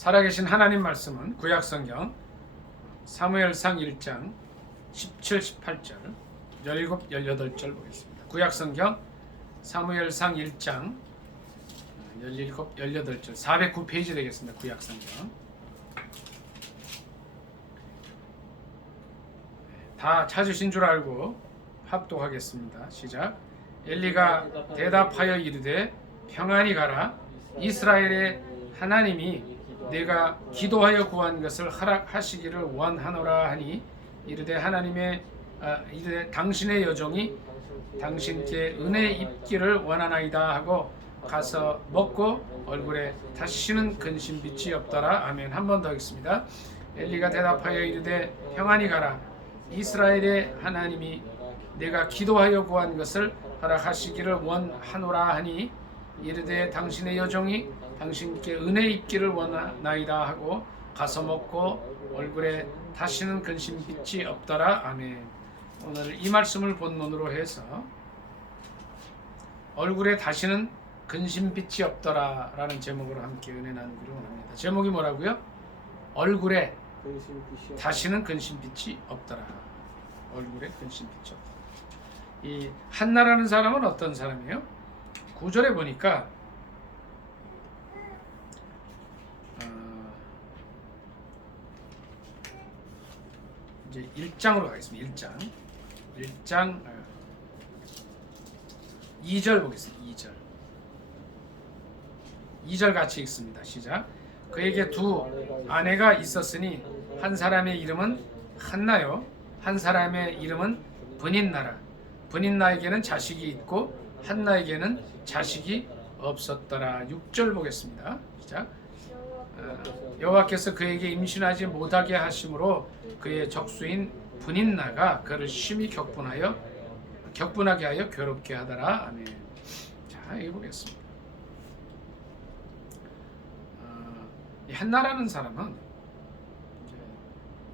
살아계신 하나님 말씀은 구약성경 사무엘상 1장 17, 18절 17, 18절 보겠습니다. 구약성경 사무엘상 1장 17, 18절 409페이지 되겠습니다. 구약성경 다 찾으신 줄 알고 합독하겠습니다. 시작. 엘리가 대답하여 이르되 평안히 가라. 이스라엘의 하나님이 내가 기도하여 구한 것을 허락하시기를 원하노라 하니 이르되 이르되 당신의 여종이 당신께 은혜 입기를 원하나이다 하고 가서 먹고 얼굴에 다시는 근심빛이 없더라. 아멘. 한 번 더 읽습니다. 엘리가 대답하여 이르되 평안히 가라. 이스라엘의 하나님이 내가 기도하여 구한 것을 허락하시기를 원하노라 하니 이르되 당신의 여종이 당신께 은혜 입기를 원하나이다 하고 가서 먹고 얼굴에 다시는 근심빛이 없더라. 아멘. 오늘 이 말씀을 본문으로 해서 얼굴에 다시는 근심빛이 없더라 라는 제목으로 함께 은혜 나누기를 원합니다. 제목이 뭐라고요? 얼굴에 다시는 근심빛이 없더라. 얼굴에 근심빛이 없더라. 이 한나라는 사람은 어떤 사람이에요? 9절에 보니까 이제 1장으로 가겠습니다. 1장 2절 보겠습니다. 2절 같이 읽습니다. 시작. 그에게 두 아내가 있었으니 한 사람의 이름은 한나요, 한 사람의 이름은 브닛나라. 브닛나에게는 자식이 있고 한나에게는 자식이 없었더라. 6절 보겠습니다. 시작. 여호와께서 그에게 임신하지 못하게 하심으로 그의 적수인 브닛나가 그를 심히 격분하게 하여 괴롭게 하더라. 아멘. 자, 읽어보겠습니다. 이 한나라는 사람은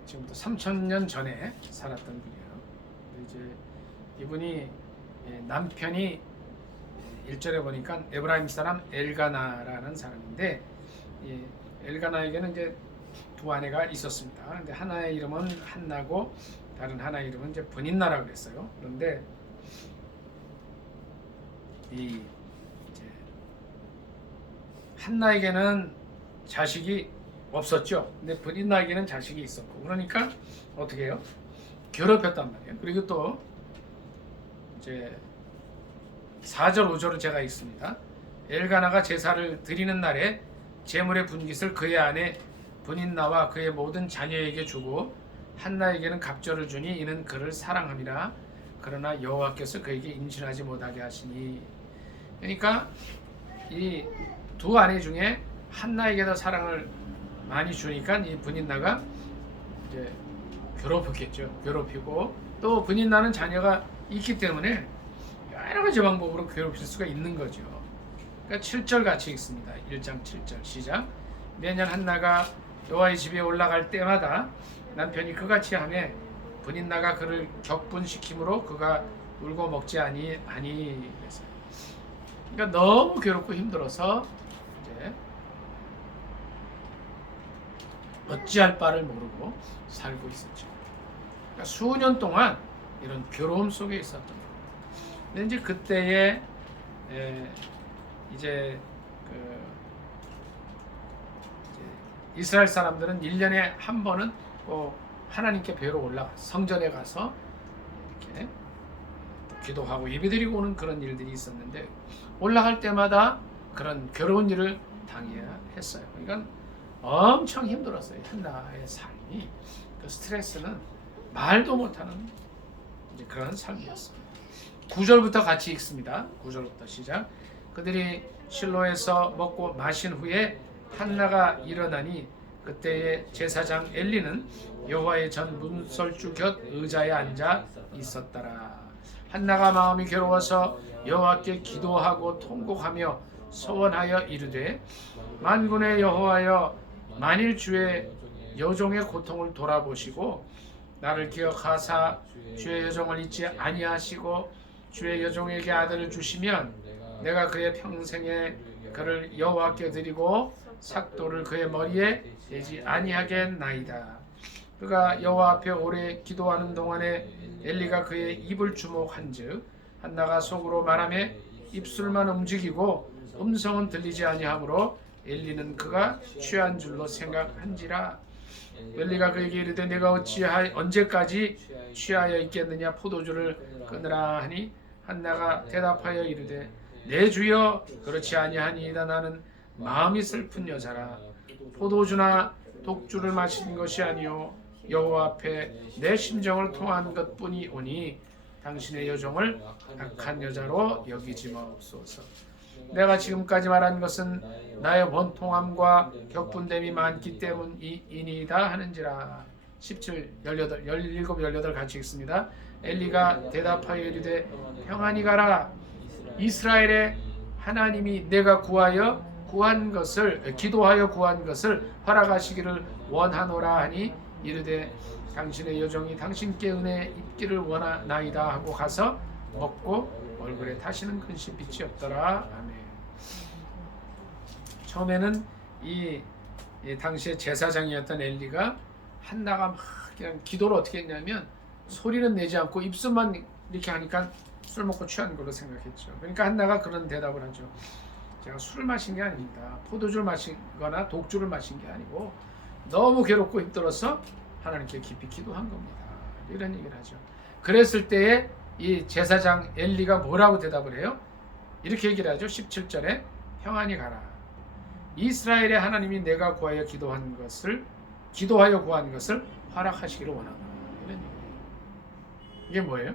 지금부터 3000년 전에 살았던 분이에요. 이제 이분이 남편이 1절에 보니까 에브라임 사람 엘가나라는 사람인데 엘가나에게는 이제 두 아내가 있었습니다. 근데 하나의 이름은 한나고 다른 하나의 이름은 이제 브닛나라고 그랬어요. 그런데 이제 한나에게는 자식이 없었죠. 근데 브닛나에게는 자식이 있었고, 그러니까 어떻게 해요? 괴롭혔단 말이에요. 그리고 또 이제 4절 5절은 제가 읽습니다. 엘가나가 제사를 드리는 날에 제물의 분깃을 그의 아내 브닛나와 그의 모든 자녀에게 주고 한나에게는 갑절을 주니 이는 그를 사랑함이라. 그러나 여호와께서 그에게 임신하지 못하게 하시니. 그러니까 이 두 아내 중에 한나에게 더 사랑을 많이 주니까 이 브닛나가 이제 괴롭히고 또 브닛나는 자녀가 있기 때문에 여러 가지 방법으로 괴롭힐 수가 있는 거죠. 그러니까 7절 같이 읽습니다. 1장 7절 시작. 매년 한나가 여호와의 집에 올라갈 때마다 남편이 그같이 하매 브닛나가 그를 격분시키므로 그가 울고 먹지 아니. 그러니까 너무 괴롭고 힘들어서 이제 어찌할 바를 모르고 살고 있었죠. 그러니까 수년 동안 이런 괴로움 속에 있었던 거예요. 근데 이제 그때에 이제 이스라엘 사람들은 1년에 한 번은 꼭 하나님께 뵈러 올라가 성전에 가서 이렇게 기도하고 예배드리고 오는 그런 일들이 있었는데 올라갈 때마다 그런 괴로운 일을 당해야 했어요. 그러니까 엄청 힘들었어요. 한나의 삶이. 그 스트레스는 말도 못하는 이제 그런 삶이었습니다. 9절부터 같이 읽습니다. 9절부터 시작. 그들이 실로에서 먹고 마신 후에 한나가 일어나니 그때의 제사장 엘리는 여호와의 전 문설주 곁 의자에 앉아 있었더라. 한나가 마음이 괴로워서 여호와께 기도하고 통곡하며 소원하여 이르되 만군의 여호와여, 만일 주의 여종의 고통을 돌아보시고 나를 기억하사 주의 여종을 잊지 아니하시고 주의 여종에게 아들을 주시면 내가 그의 평생에 그를 여호와께 드리고 삭도를 그의 머리에 대지 아니하겠나이다. 그가 여호와 앞에 오래 기도하는 동안에 엘리가 그의 입을 주목한즉 한나가 속으로 말하며 입술만 움직이고 음성은 들리지 아니하므로 엘리는 그가 취한 줄로 생각한지라. 엘리가 그에게 이르되 내가 언제까지 취하여 있겠느냐 포도주를 끊으라 하니 한나가 대답하여 이르되 내 주여 그렇지 아니하니이다. 나는 마음이 슬픈 여자라. 포도주나 독주를 마신 것이 아니요 여호와 앞에 내 심정을 통한 것뿐이 오니 당신의 여종을 악한 여자로 여기지 마옵소서. 내가 지금까지 말한 것은 나의 원통함과 격분됨이 많기 때문이니이다 하는지라. 17, 18, 17, 18 같이 읽습니다. 엘리가 대답하여 이르되 평안히 가라. 이스라엘의 하나님이 내가 기도하여 구한 것을 허락하시기를 원하노라 하니 이르되 당신의 여종이 당신께 은혜 입기를 원하나이다 하고 가서 먹고 얼굴에 다시는 근심 빛이 없더라. 아멘. 처음에는 이 당시의 제사장이었던 엘리가 한나가 막 그냥 기도를 어떻게 했냐면 소리는 내지 않고 입술만 이렇게 하니까 술 먹고 취한 걸로 생각했죠. 그러니까 한나가 그런 대답을 하죠. 제가 술을 마신 게 아닙니다. 포도주를 마신 거나 독주를 마신 게 아니고 너무 괴롭고 힘들어서 하나님께 깊이 기도한 겁니다. 이런 얘기를 하죠. 그랬을 때에 이 제사장 엘리가 뭐라고 대답을 해요? 이렇게 얘기를 하죠. 17절에 평안히 가라. 이스라엘의 하나님이 내가 기도하여 구한 것을 허락하시기를 원한다. 이런 얘기예요. 이게 뭐예요?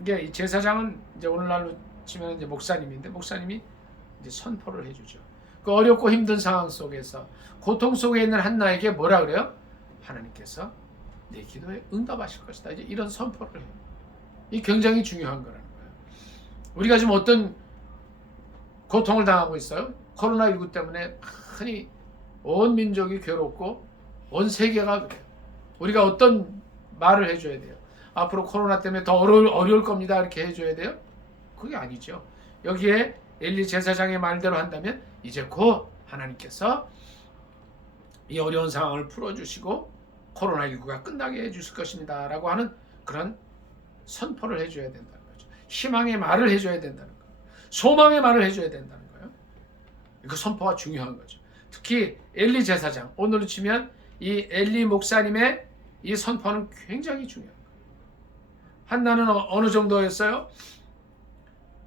이게 이 제사장은 이제 오늘날로 치면 이제 목사님인데 목사님이 이제 선포를 해주죠. 그 어렵고 힘든 상황 속에서 고통 속에 있는 한나에게 뭐라 그래요? 하나님께서 내 기도에 응답하실 것이다. 이제 이런 선포를 해요. 이 굉장히 중요한 거라는 거예요. 우리가 지금 어떤 고통을 당하고 있어요? 코로나19 때문에 많이 온 민족이 괴롭고 온 세계가 그래요. 우리가 어떤 말을 해줘야 돼요? 앞으로 코로나 때문에 더 어려울 겁니다. 이렇게 해줘야 돼요? 그게 아니죠. 여기에 엘리 제사장의 말대로 한다면 이제 곧 하나님께서 이 어려운 상황을 풀어주시고 코로나19가 끝나게 해주실 것입니다. 라고 하는 그런 선포를 해줘야 된다는 거죠. 희망의 말을 해줘야 된다는 거예요. 소망의 말을 해줘야 된다는 거예요. 그 선포가 중요한 거죠. 특히 엘리 제사장, 오늘로 치면 이 엘리 목사님의 이 선포는 굉장히 중요한 거예요. 한나는 어느 정도였어요?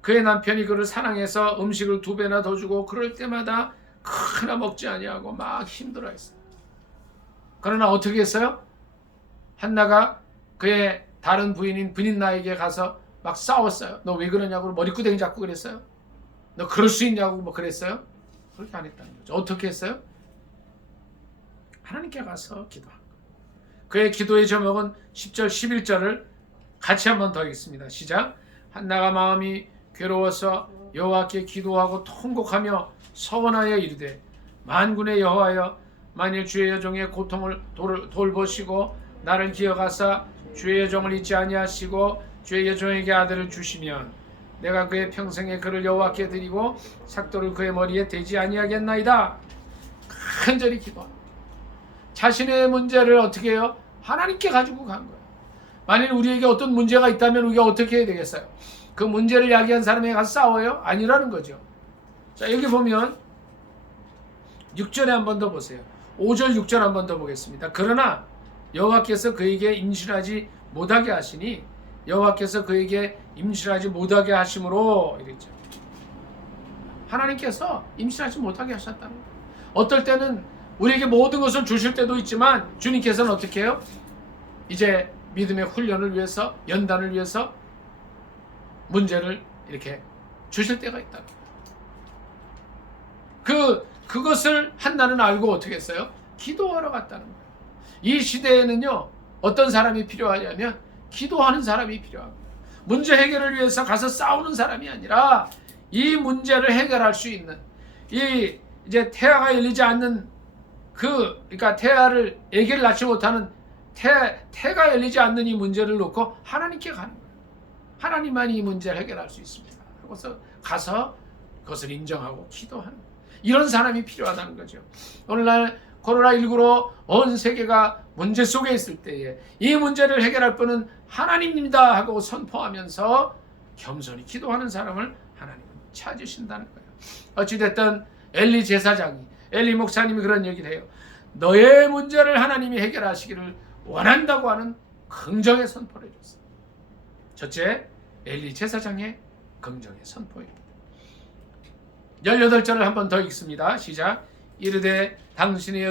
그의 남편이 그를 사랑해서 음식을 2배나 더 주고 그럴 때마다 하나 먹지 아니하고 막 힘들어했어요. 그러나 어떻게 했어요? 한나가 그의 다른 부인인 브닌나에게 가서 막 싸웠어요. 너 왜 그러냐고 머리끄댕이 잡고 그랬어요? 너 그럴 수 있냐고 뭐 그랬어요? 그렇게 안 했다는 거죠. 어떻게 했어요? 하나님께 가서 기도한 거예요. 그의 기도의 제목은 10절 11절을 같이 한번 더 읽습니다. 시작. 한나가 마음이 괴로워서 여호와께 기도하고 통곡하며 서원하여 이르되 만군의 여호와여 만일 주의 여종의 고통을 돌보시고 나를 기억하사 주의 여종을 잊지 아니하시고 주의 여종에게 아들을 주시면 내가 그의 평생에 그를 여호와께 드리고 삭도를 그의 머리에 대지 아니하겠나이다. 간절히 기도합니다. 자신의 문제를 어떻게 해요? 하나님께 가지고 간 거예요. 만일 우리에게 어떤 문제가 있다면 우리가 어떻게 해야 되겠어요? 그 문제를 야기한 사람에게 가서 싸워요? 아니라는 거죠. 자, 여기 보면 6절에 한 번 더 보세요. 5절 6절 한 번 더 보겠습니다. 그러나 여호와께서 그에게 임신하지 못하게 하시니 여호와께서 그에게 임신하지 못하게 하심으로 이랬죠. 하나님께서 임신하지 못하게 하셨다는 거예요. 어떨 때는 우리에게 모든 것을 주실 때도 있지만 주님께서는 어떻게 해요? 이제 믿음의 훈련을 위해서 연단을 위해서 문제를 이렇게 주실 때가 있다. 그것을 한나는 알고 어떻게 했어요? 기도하러 갔다는 거예요. 이 시대에는요 어떤 사람이 필요하냐면 기도하는 사람이 필요한 거예요. 문제 해결을 위해서 가서 싸우는 사람이 아니라 이 문제를 해결할 수 있는 이제 태아가 열리지 않는 그러니까 태아를 아기를 낳지 못하는 태가 열리지 않는 이 문제를 놓고 하나님께 가는 거예요. 하나님만이 이 문제를 해결할 수 있습니다. 그래서 가서 그것을 인정하고 기도하는 거예요. 이런 사람이 필요하다는 거죠. 오늘날 코로나19로 온 세계가 문제 속에 있을 때에 이 문제를 해결할 분은 하나님입니다 하고 선포하면서 겸손히 기도하는 사람을 하나님은 찾으신다는 거예요. 어찌됐든 엘리 제사장이, 엘리 목사님이 그런 얘기를 해요. 너의 문제를 하나님이 해결하시기를 원한다고 하는 긍정의 선포를 해줬어요. 첫째, 엘리 제사장의 긍정의 선포입니다. 18절을 한 번 더 읽습니다. 시작. 이르되 당신의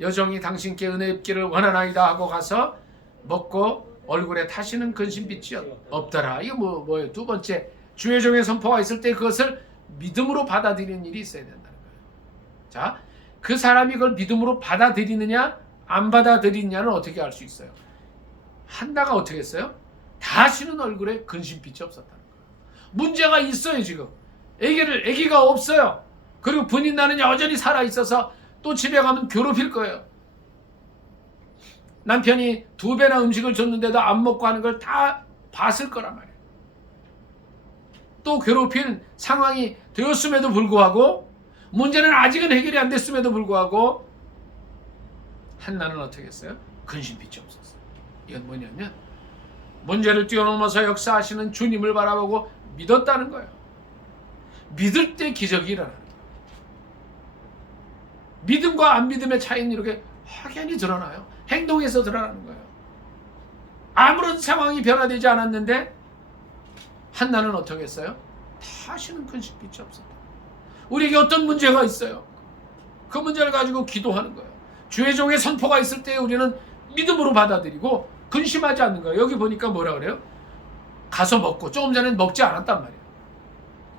여종이 당신께 은혜 입기를 원하나이다 하고 가서 먹고 얼굴에 타시는 근심빛이 없더라. 이거 뭐예요? 두 번째, 주의 종의 선포가 있을 때 그것을 믿음으로 받아들이는 일이 있어야 된다는 거예요. 자, 그 사람이 그걸 믿음으로 받아들이느냐 안 받아들이느냐는 어떻게 알 수 있어요? 한나가 어떻게 했어요? 다시는 얼굴에 근심빛이 없었다는 거예요. 문제가 있어요. 지금 아기가 없어요. 그리고 분인나는 여전히 살아있어서 또 집에 가면 괴롭힐 거예요. 남편이 2배나 음식을 줬는데도 안 먹고 하는 걸 다 봤을 거란 말이에요. 또 괴롭힌 상황이 되었음에도 불구하고, 문제는 아직은 해결이 안 됐음에도 불구하고 한나는 어떻게 했어요? 근심빛이 없었어요. 이건 뭐냐면 문제를 뛰어넘어서 역사하시는 주님을 바라보고 믿었다는 거예요. 믿을 때 기적이 일어나는 거예요. 믿음과 안 믿음의 차이는 이렇게 확연히 드러나요. 행동에서 드러나는 거예요. 아무런 상황이 변화되지 않았는데 한나는 어떻게 했어요? 다시는 근심빛이 없었다. 우리에게 어떤 문제가 있어요. 그 문제를 가지고 기도하는 거예요. 주의 종의 선포가 있을 때 우리는 믿음으로 받아들이고 근심하지 않는 거예요. 여기 보니까 뭐라 그래요? 가서 먹고, 조금 전엔 먹지 않았단 말이에요.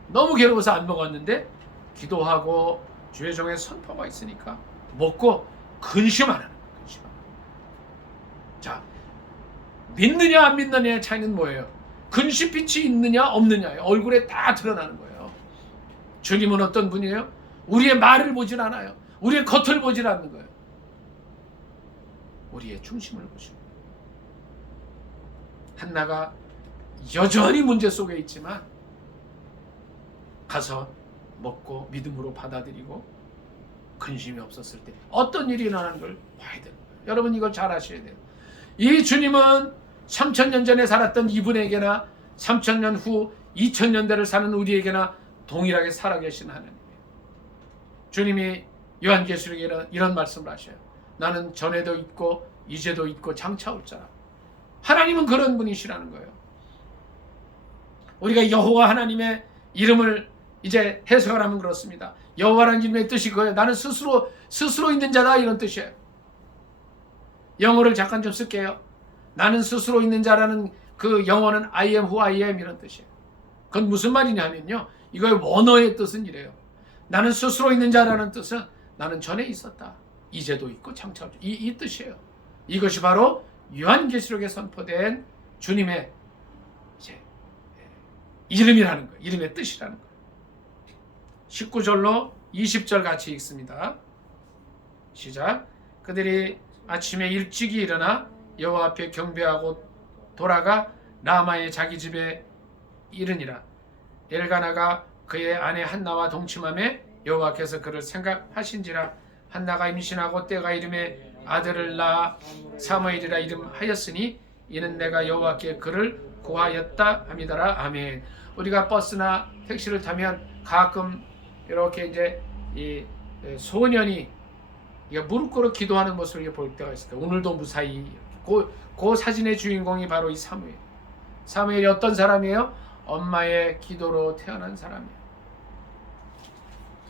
너무 괴로워서 안 먹었는데 기도하고 주의 종의 선포가 있으니까 먹고 근심하는 거예요. 자, 믿느냐 안 믿느냐의 차이는 뭐예요? 근심빛이 있느냐 없느냐예요. 얼굴에 다 드러나는 거예요. 주님은 어떤 분이에요? 우리의 말을 보질 않아요. 우리의 겉을 보질 않는 거예요. 우리의 중심을 보시고. 한나가 여전히 문제 속에 있지만 가서 먹고 믿음으로 받아들이고 근심이 없었을 때 어떤 일이 일어나는 걸 봐야 되는 거예요. 여러분 이걸 잘 아셔야 돼요. 이 주님은 3000년 전에 살았던 이분에게나 3000년 후 2000년대를 사는 우리에게나 동일하게 살아계신 하나님이에요. 주님이 요한계시록에 이런 말씀을 하셔요. 나는 전에도 있고 이제도 있고 장차 올 자라. 하나님은 그런 분이시라는 거예요. 우리가 여호와 하나님의 이름을 이제 해석을 하면 그렇습니다. 여호와라는 이름의 뜻이 그거예요. 나는 스스로 있는 자다, 이런 뜻이에요. 영어를 잠깐 좀 쓸게요. 나는 스스로 있는 자라는 그 영어는 I am who I am 이런 뜻이에요. 그건 무슨 말이냐면요, 이거의 원어의 뜻은 이래요. 나는 스스로 있는 자라는 뜻은 나는 전에 있었다, 이제도 있고 장차 이 뜻이에요. 이것이 바로 요한계시록에 선포된 주님의 이제 이름이라는 거예요. 이름의 뜻이라는 거예요. 19절로 20절 같이 읽습니다. 시작. 그들이 아침에 일찍이 일어나 여호와 앞에 경배하고 돌아가 라마의 자기 집에 이르니라. 엘가나가 그의 아내 한나와 동침하매 여호와께서 그를 생각하신지라. 한나가 임신하고 때가 이름에 아들을 낳아 사무엘이라 이름하였으니 이는 내가 여호와께 그를 구하였다 함이더라. 아멘. 우리가 버스나 택시를 타면 가끔 이렇게 이제 이 소년이 무릎 꿇어 기도하는 모습을 볼 때가 있을 거예요. 오늘도 무사히. 그 사진의 주인공이 바로 이 사무엘. 사무엘이 어떤 사람이에요? 엄마의 기도로 태어난 사람이에요.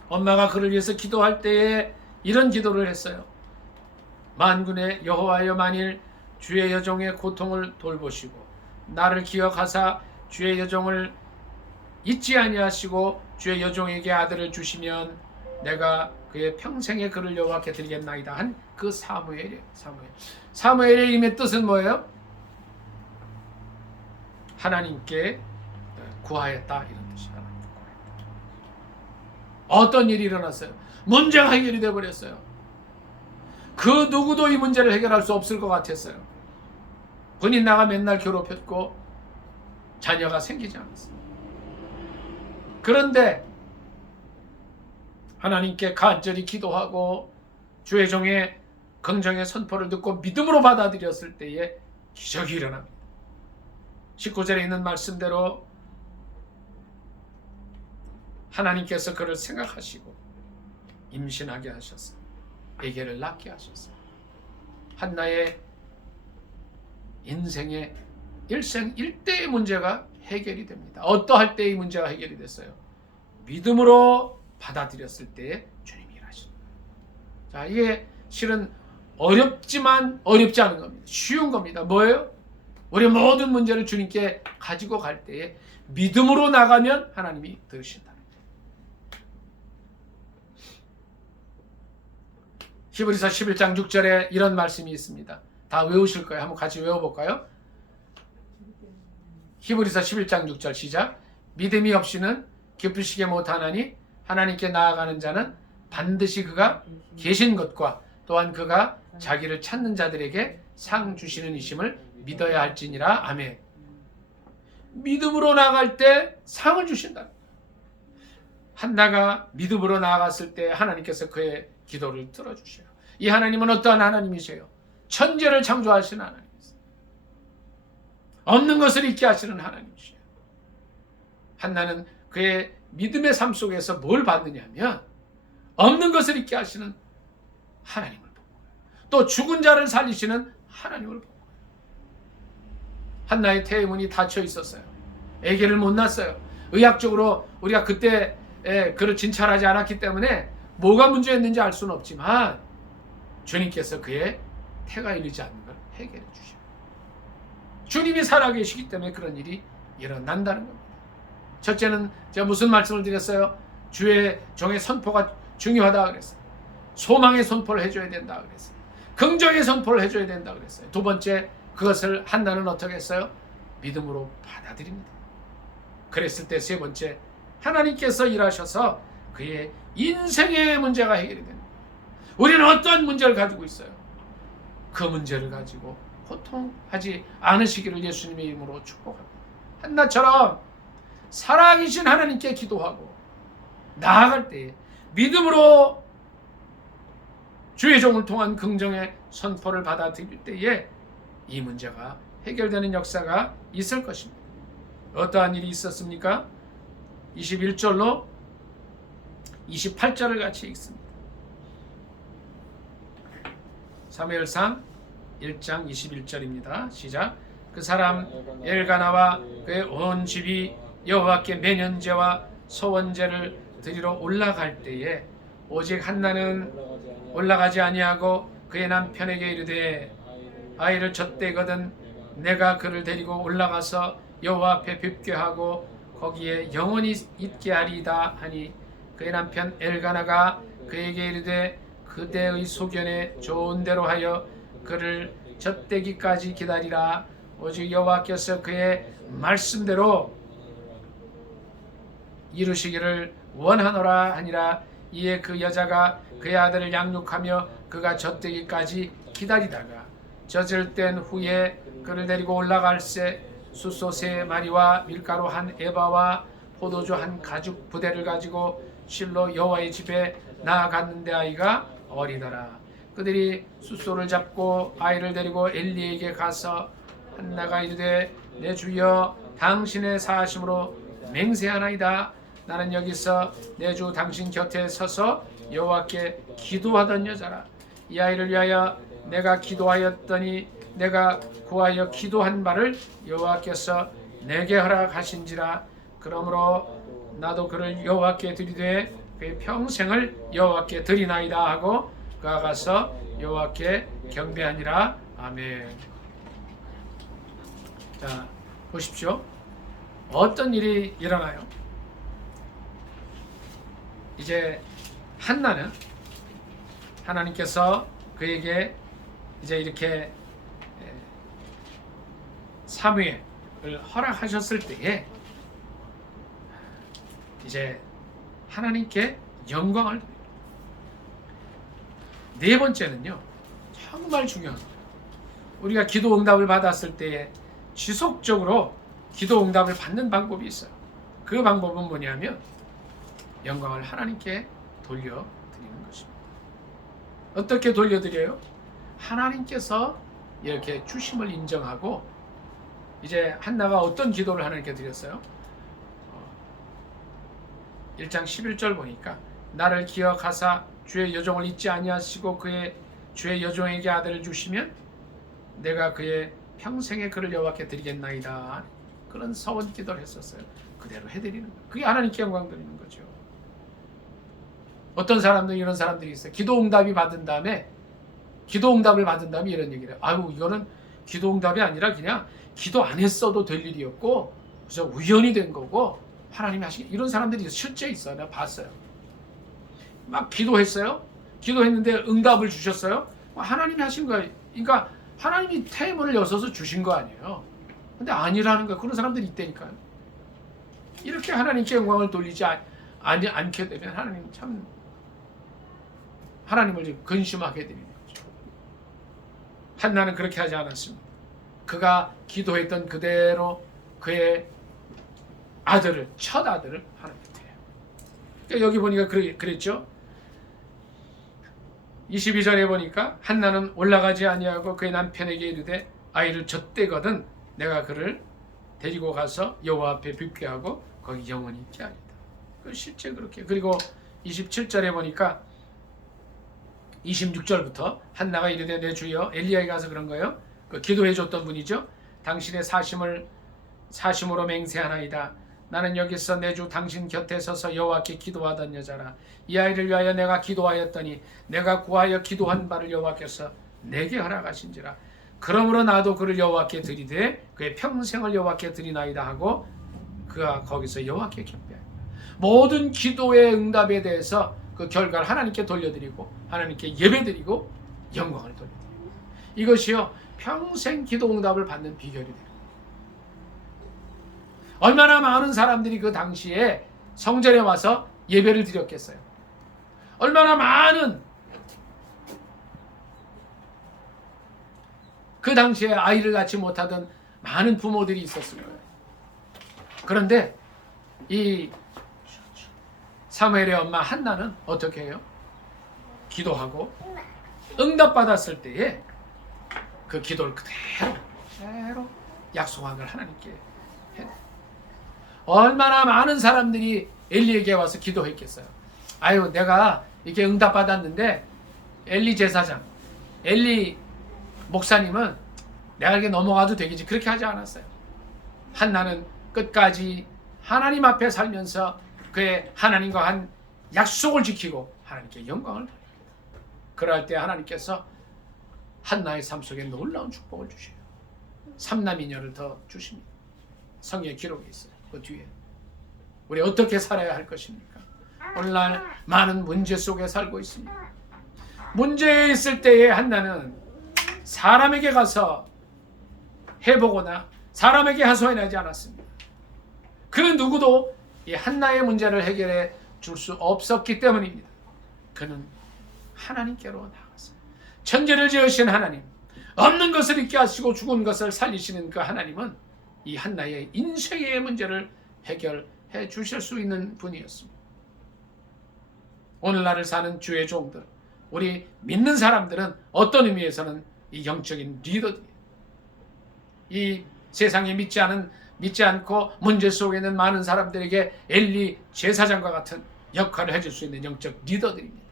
엄마가 그를 위해서 기도할 때에 이런 기도를 했어요. 만군의 여호와여, 만일 주의 여종의 고통을 돌보시고 나를 기억하사 주의 여종을 잊지 아니하시고 주의 여종에게 아들을 주시면 내가 그의 평생의 그를 여호와께 드리겠나이다 한 그 사무엘이에요. 사무엘의 이름의 뜻은 뭐예요? 하나님께 구하였다, 이런 뜻이에요. 하나님께 구하였다. 어떤 일이 일어났어요? 문제가 해결이 되어버렸어요. 그 누구도 이 문제를 해결할 수 없을 것 같았어요. 분인나가 맨날 괴롭혔고 자녀가 생기지 않았어요. 그런데 하나님께 간절히 기도하고 주의 종의 긍정의 선포를 듣고 믿음으로 받아들였을 때에 기적이 일어납니다. 19절에 있는 말씀대로 하나님께서 그를 생각하시고 임신하게 하셨어요. 아기를 낳게 하셨어요. 한나의 인생의 일생 일대의 문제가 해결이 됩니다. 어떠할 때의 문제가 해결이 됐어요? 믿음으로 받아들였을 때에 주님이 일하십니다. 자, 이게 실은 어렵지만 어렵지 않은 겁니다. 쉬운 겁니다. 뭐예요? 우리 모든 문제를 주님께 가지고 갈 때에 믿음으로 나가면 하나님이 들으신다. 히브리서 11장 6절에 이런 말씀이 있습니다. 다 외우실 거예요. 한번 같이 외워볼까요? 히브리서 11장 6절 시작. 믿음이 없이는 기쁘시게 못하나니 하나님께 나아가는 자는 반드시 그가 계신 것과 또한 그가 자기를 찾는 자들에게 상 주시는 이심을 믿어야 할지니라. 아멘. 믿음으로 나아갈 때 상을 주신다. 한나가 믿음으로 나아갔을 때 하나님께서 그의 기도를 들어주셔요. 이 하나님은 어떠한 하나님이세요? 천지를 창조하시는 하나님이세요. 없는 것을 있게 하시는 하나님이세요. 한나는 그의 믿음의 삶 속에서 뭘 받느냐면 없는 것을 있게 하시는 하나님을 본 거예요. 또 죽은 자를 살리시는 하나님을 본 거예요. 한나의 태의문이 닫혀 있었어요. 아기를 못 낳았어요. 의학적으로 우리가 그때 그를 진찰하지 않았기 때문에 뭐가 문제였는지 알 수는 없지만 주님께서 그의 태가 이르지 않는 걸 해결해 주셔요. 주님이 살아계시기 때문에 그런 일이 일어난다는 겁니다. 첫째는 제가 무슨 말씀을 드렸어요? 주의 종의 선포가 중요하다 그랬어요. 소망의 선포를 해줘야 된다 그랬어요. 긍정의 선포를 해줘야 된다 그랬어요. 두 번째, 그것을 한나는 어떻게 했어요? 믿음으로 받아들입니다. 그랬을 때 세 번째, 하나님께서 일하셔서 그의 인생의 문제가 해결이 됩니다. 우리는 어떠한 문제를 가지고 있어요? 그 문제를 가지고 고통하지 않으시기를 예수님의 이름으로 축복합니다. 한나처럼 살아계신 하나님께 기도하고 나아갈 때에 믿음으로 주의 종을 통한 긍정의 선포를 받아들일 때에 이 문제가 해결되는 역사가 있을 것입니다. 어떠한 일이 있었습니까? 21절로 28절을 같이 읽습니다. 사무엘상 1장 21절입니다. 시작. 그 사람 엘가나와 그의 온 집이 여호와께 매년제와 소원제를 드리러 올라갈 때에 오직 한나는 올라가지 아니하고 그의 남편에게 이르되 아이를 젖대거든 내가 그를 데리고 올라가서 여호와 앞에 뵙게 하고 거기에 영원히 있게 하리이다 하니 그의 남편 엘가나가 그에게 이르되 그대의 소견에 좋은 대로 하여 그를 젖대기까지 기다리라. 오직 여호와께서 그의 말씀대로 이루시기를 원하노라 하니라. 이에 그 여자가 그의 아들을 양육하며 그가 젖대기까지 기다리다가 젖을 땐 후에 그를 데리고 올라갈새 숫소 3마리와 밀가루 1에바와 포도주 1가죽 부대를 가지고 실로 여호와의 집에 나아갔는데 아이가 어리더라. 그들이 숫소를 잡고 아이를 데리고 엘리에게 가서 한나가 이르되 내 주여 당신의 사하심으로 맹세하나이다. 나는 여기서 내 주 당신 곁에 서서 여호와께 기도하던 여자라. 이 아이를 위하여 내가 기도하였더니 내가 구하여 기도한 바를 여호와께서 내게 허락하신지라. 그러므로 나도 그를 여호와께 드리되 그의 평생을 여호와께 드리나이다 하고 그가 가서 여호와께 경배하니라. 아멘. 자, 보십시오. 어떤 일이 일어나요? 이제 한나는 하나님께서 그에게 이제 이렇게 사무엘을 허락하셨을 때에 이제 하나님께 영광을 드립니다. 네 번째는요, 정말 중요한 거예요. 우리가 기도 응답을 받았을 때에 지속적으로 기도 응답을 받는 방법이 있어요. 그 방법은 뭐냐면 영광을 하나님께 돌려드리는 것입니다. 어떻게 돌려드려요? 하나님께서 이렇게 주심을 인정하고 이제 한나가 어떤 기도를 하나님께 드렸어요? 1장 11절 보니까 나를 기억하사 주의 여종을 잊지 아니하시고 그의 주의 여종에게 아들을 주시면 내가 그의 평생의 그를 여호와께 드리겠나이다. 그런 서원 기도를 했었어요. 그대로 해드리는 거예요. 그게 하나님께 영광 드리는 거죠. 어떤 사람들은 이런 사람들이 있어요. 기도 응답을 받은 다음에 이런 얘기를 해요. 아유, 이거는 기도 응답이 아니라 그냥 기도 안 했어도 될 일이었고 그저 우연히 된 거고 하나님이 하시기, 이런 사람들이 실제 있어요. 내가 봤어요. 막 기도했어요. 기도했는데 응답을 주셨어요. 하나님이 하신 거예요. 그러니까 하나님이 태문을 여서서 주신 거 아니에요. 근데 아니라는 거예요. 그런 사람들이 있다니까요. 이렇게 하나님께 영광을 돌리지 않게 되면 하나님 참 하나님을 좀 근심하게 되는 거죠. 한나는 그렇게 하지 않았습니다. 그가 기도했던 그대로 그의 아들을, 첫 아들을 하나님께 드려요. 그러니까 여기 보니까 그랬죠. 22절에 보니까 한나는 올라가지 아니하고 그의 남편에게 이르되 아이를 젖대거든 내가 그를 데리고 가서 여호와 앞에 뵙게 하고 거기 영원히 있게 하리다. 실제 그렇게. 그리고 27절에 보니까 26절부터 한나가 이르되 내 주여, 엘리야에게 가서 그런 거예요. 그 기도해 줬던 분이죠. 당신의 사심으로 맹세하나이다. 나는 여기서 내 주 당신 곁에 서서 여호와께 기도하던 여자라. 이 아이를 위하여 내가 기도하였더니 내가 구하여 기도한 바를 여호와께서 내게 허락하신지라. 그러므로 나도 그를 여호와께 드리되 그의 평생을 여호와께 드리나이다 하고 그가 거기서 여호와께 경배하니. 모든 기도의 응답에 대해서 그 결과를 하나님께 돌려드리고 하나님께 예배드리고 영광을 돌려드리고, 이것이요 평생 기도 응답을 받는 비결이 됩니다. 얼마나 많은 사람들이 그 당시에 성전에 와서 예배를 드렸겠어요. 얼마나 많은 그 당시에 아이를 낳지 못하던 많은 부모들이 있었을 거예요. 그런데 이 사무엘의 엄마 한나는 어떻게 해요? 기도하고 응답받았을 때에 그 기도를 그대로 약속한 걸 하나님께 해. 얼마나 많은 사람들이 엘리에게 와서 기도했겠어요. 아유, 내가 이렇게 응답받았는데 엘리 제사장, 엘리 목사님은 내가 이렇게 넘어가도 되겠지, 그렇게 하지 않았어요. 한나는 끝까지 하나님 앞에 살면서 그의 하나님과 한 약속을 지키고 하나님께 영광을 돌립니다. 그럴 때 하나님께서 한나의 삶 속에 놀라운 축복을 주셔요. 3남이녀를 더 주십니다. 성경에 기록이 있어요. 그 뒤에 우리 어떻게 살아야 할 것입니까? 오늘날 많은 문제 속에 살고 있습니다. 문제에 있을 때에 한나는 사람에게 가서 해보거나 사람에게 하소연하지 않았습니다. 그는 누구도 이 한나의 문제를 해결해 줄 수 없었기 때문입니다. 그는 하나님께로 나아갔어요. 천지를 지으신 하나님, 없는 것을 있게 하시고 죽은 것을 살리시는 그 하나님은 이 한나의 인생의 문제를 해결해 주실 수 있는 분이었습니다. 오늘날을 사는 주의 종들, 우리 믿는 사람들은 어떤 의미에서는 이 영적인 리더들이에요. 이 세상에 믿지 않고 문제 속에 있는 많은 사람들에게 엘리 제사장과 같은 역할을 해줄 수 있는 영적 리더들입니다.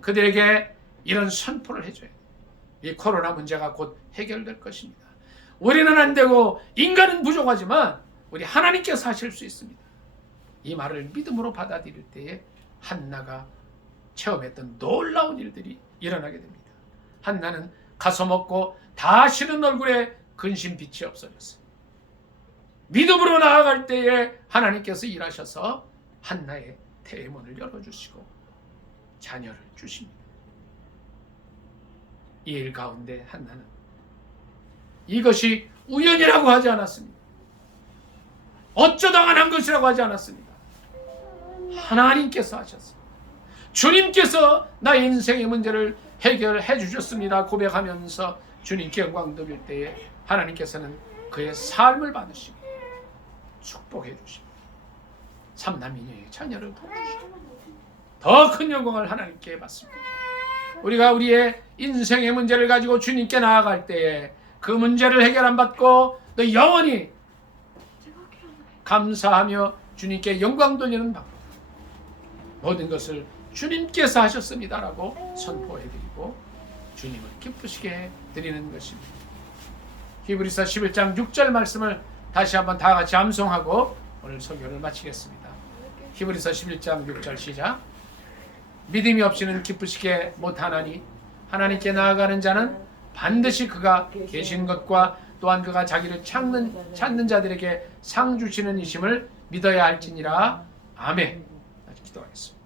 그들에게 이런 선포를 해줘야 돼요. 이 코로나 문제가 곧 해결될 것입니다. 우리는 안 되고 인간은 부족하지만 우리 하나님께서 하실 수 있습니다. 이 말을 믿음으로 받아들일 때에 한나가 체험했던 놀라운 일들이 일어나게 됩니다. 한나는 가서먹고 다시는 얼굴에 근심빛이 없어졌어요. 믿음으로 나아갈 때에 하나님께서 일하셔서 한나의 태의 문을 열어주시고 자녀를 주십니다. 이 일 가운데 한나는 이것이 우연이라고 하지 않았습니다. 어쩌다가 난 것이라고 하지 않았습니다. 하나님께서 하셨습니다. 주님께서 나의 인생의 문제를 해결해 주셨습니다 고백하면서 주님께 영광 돌릴 때에 하나님께서는 그의 삶을 받으시고 축복해 주십니다. 삼남이녀의 자녀를 더 주십니다. 더 큰 영광을 하나님께 받습니다. 우리가 우리의 인생의 문제를 가지고 주님께 나아갈 때에 그 문제를 해결 안 받고 또 영원히 감사하며 주님께 영광 돌리는 방법, 모든 것을 주님께서 하셨습니다라고 선포해드리고 주님을 기쁘시게 드리는 것입니다. 히브리서 11장 6절 말씀을 다시 한번 다 같이 암송하고 오늘 설교를 마치겠습니다. 히브리서 11장 6절 시작. 믿음이 없이는 기쁘시게 못하나니 하나님께 나아가는 자는 반드시 그가 계신 것과 또한 그가 자기를 찾는 자들에게 상 주시는 이심을 믿어야 할지니라. 아멘. 기도하겠습니다.